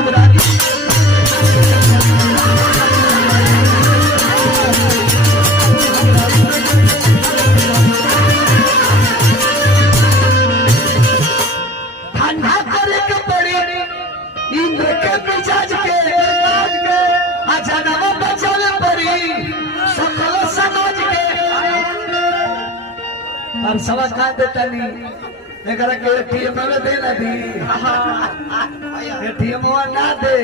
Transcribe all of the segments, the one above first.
हमरा ठंडा करे के पड़ी इंद्र के मिजाज के जनम बचल पड़ी सकल समाज के और सवा का देता नहीं एकरा के एटीएम में दे ना दी एटीएम ना दे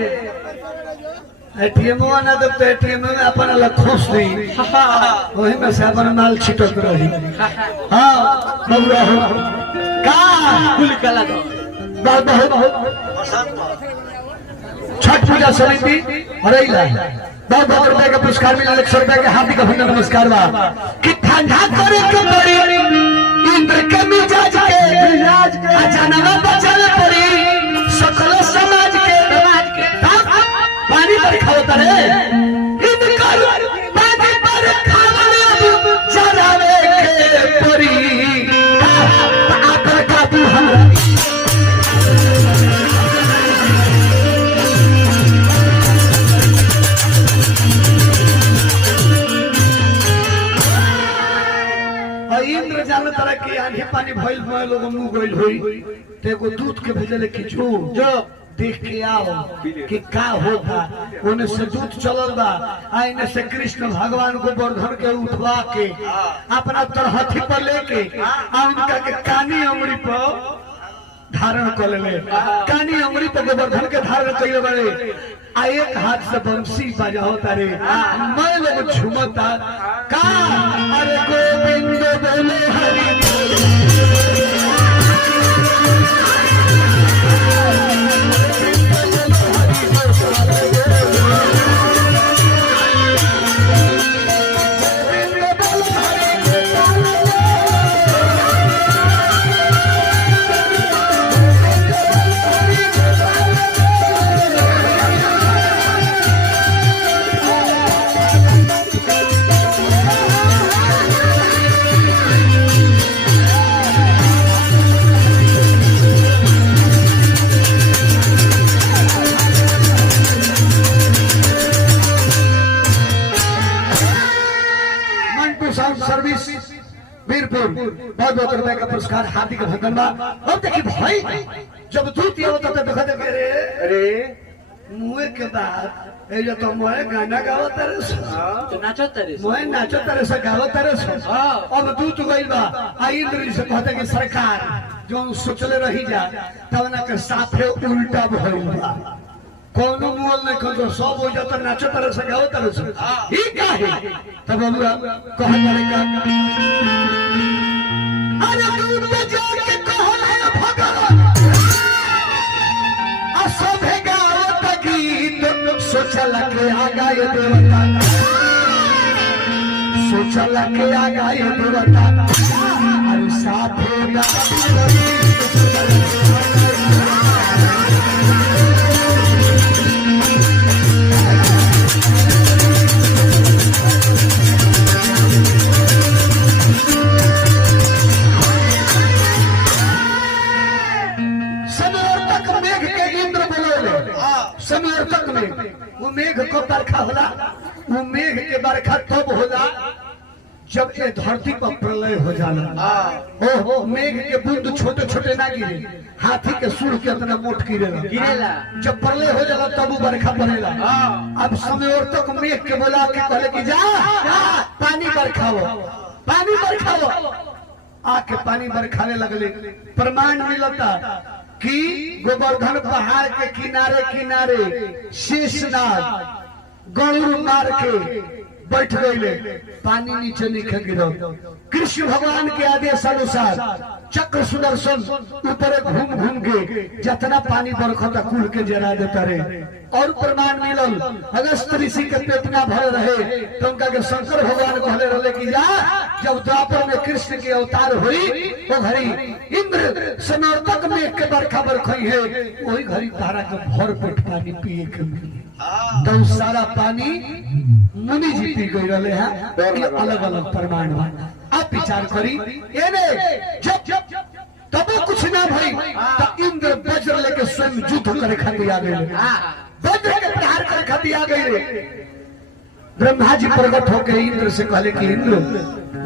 एटीएम ना दे तो एटीएम में अपन अलग खुश नहीं वही में से अपन माल छिटक रही हां बबुआ हो का कुल कला दो बहुत बहुत छठ पूजा समिति हरैला बहुत बहुत रुपए का पुरस्कार मिला 100 रुपए के हार्दिक अभिनंदन नमस्कार बा कि ठंडा करे के पड़ी इंद्र के मिजाज के जनम बचल पड़ी सकल समाज के पानी पर खाओ तरे इनकर पानी पर खावे जरावे के पड़ी आप काबू हमरा इंद्र जाने तरह की आंधी पानी भइल भइल लोग मुंह गइल होई ते को दूध के भेजले कि जो देख के आओ कि का होगा ओने से दूध चलल बा आइने से कृष्ण भगवान को गोवर्धन के उठवा के अपना तरहथी पर लेके आ उनका के कानी अंगुरी पर धारण कर ले कानी अंगुरी पर गोवर्धन के धारण कइले बड़े आ एक हाथ से बंसी बजाओ तारे मैं लोग झूमता का अरे गोविंद बोले हरि सर्विस वीरपुर बहुत बहुत रुपए का पुरस्कार हार्दिक अभिनंदन अब देखिए भाई जब दूध होता तो देखा देखे अरे मुँह के बाद ये जो तो मोए गाना गावो तारे तो नाचो तारे मोए नाचो तारे से गावो तारे अब दूध गइल बा आ इंद्र जी से कहते कि सरकार जो सोचले रही जा तब ना के साथे उल्टा भइल बा कोनो मोल नहीं खो सब हो जाता नाचो तरह से गाओ तरह से ही का है तब बबुआ कहत बारे का अरे दूध पे जाके कहल है भगवान आ सभे गावत गीत सोचला के आगा ये देवता सोचला के आगा ये देवता अरे साथे गावत समर्थक में वो मेघ को बरखा होला वो मेघ के बरखा तब होला जब ये धरती पर प्रलय हो जाला ओहो मेघ के बूंद छोटे छोटे ना गिरे हाथी के सुर के इतना मोट गिरेला जब प्रलय हो जाला तब वो बरखा पड़ेला अब समर्थक मेघ के बोला के कहले कि जा पानी बरखाओ आके पानी बरखाने लगले प्रमाण मिलता कि गोवर्धन पहाड़ के किनारे किनारे शेषनाग गरुड़ मार के बैठ गए पानी नीचे निकल गिरो कृष्ण भगवान के आदेश अनुसार चक्र सुदर्शन ऊपर घूम घूम के जितना पानी बरखता कुल के जरा देता रहे और प्रमाण मिलल अगस्त ऋषि के पेट ना भर रहे तो उनका के शंकर भगवान कहले रहे कि जा जब द्वापर में कृष्ण के अवतार हुई वो घड़ी इंद्र समर्थक में के बरखा बरखई है वही घड़ी तारा के भर पेट पानी पिए के मिली तो सारा पानी मुनि जी पी गई रहे हैं अलग अलग प्रमाण आप विचार करी जब तब कुछ ना भाई तो इंद्र वज्र लेके स्वयं युद्ध करे खातिर आ गए। वज्र के प्रहार करे खातिर आ गए। ब्रह्मा जी प्रकट होकर इंद्र से कहले कि इंद्र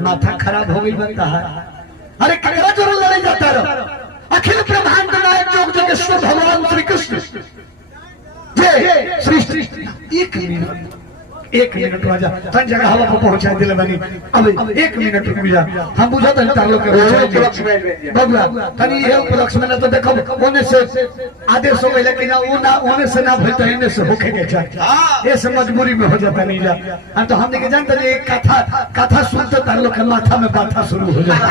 माथा खराब हो गई बनता है। अरे ककरा जोर लड़े जाता रहो। अखिल ब्रह्मांड नायक जोग जोगेश्वर भगवान श्री कृष्ण जे सृष्टि एक मिनट राजा तन जगह हवा को पहुंचा दिले बनी। अब 1 मिनट रुक जा, हम बुझत है तार लोग के बबुआ तनी ये उपलक्ष्य में ना तो देखो ओने से आदेश हो गए, लेकिन वो ना ओने से ना भइल तो इने से होके के चाहिए। ये सब मजबूरी में हो जाता नहीं जा। हम तो हमने के जानते हैं एक कथा सुनते तार लोग के माथा में बाथा शुरू हो जाता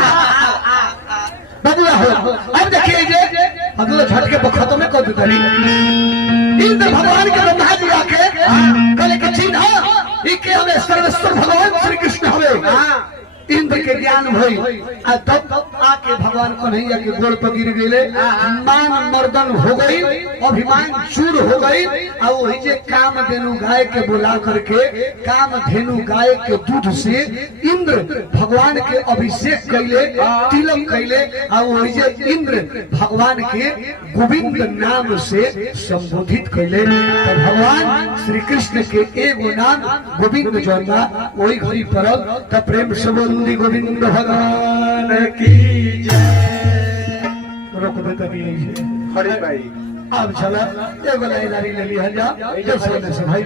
बबुआ हो। अब देखिए ये अगले झटके बखतों में को देता इंद्र भगवान के ब्रह्मा जी आके कहले कि चिन्ह इके हमें सर्वेश्वर भगवान श्री कृष्ण हवे। इंद्र के ज्ञान भई तब आके भगवान कन्हैया के गोड़ पर गिर गए। मान मर्दन हो गई, अभिमान चूर हो गई। और वही जे कामधेनु गाय के बुला करके कामधेनु गाय के दूध से इंद्र भगवान के अभिषेक कैले, तिलक कैले। और वही जे इंद्र भगवान के गोविंद नाम से संबोधित कैले। तो भगवान श्री कृष्ण के एगो नाम गोविंद जो वही घड़ी पड़ल। तब प्रेम से गोविंद भगवान की जय। रोक देता नहीं है। हरी भाई अब चला एगो लाइलारी ले लिया जा जैसे भाई।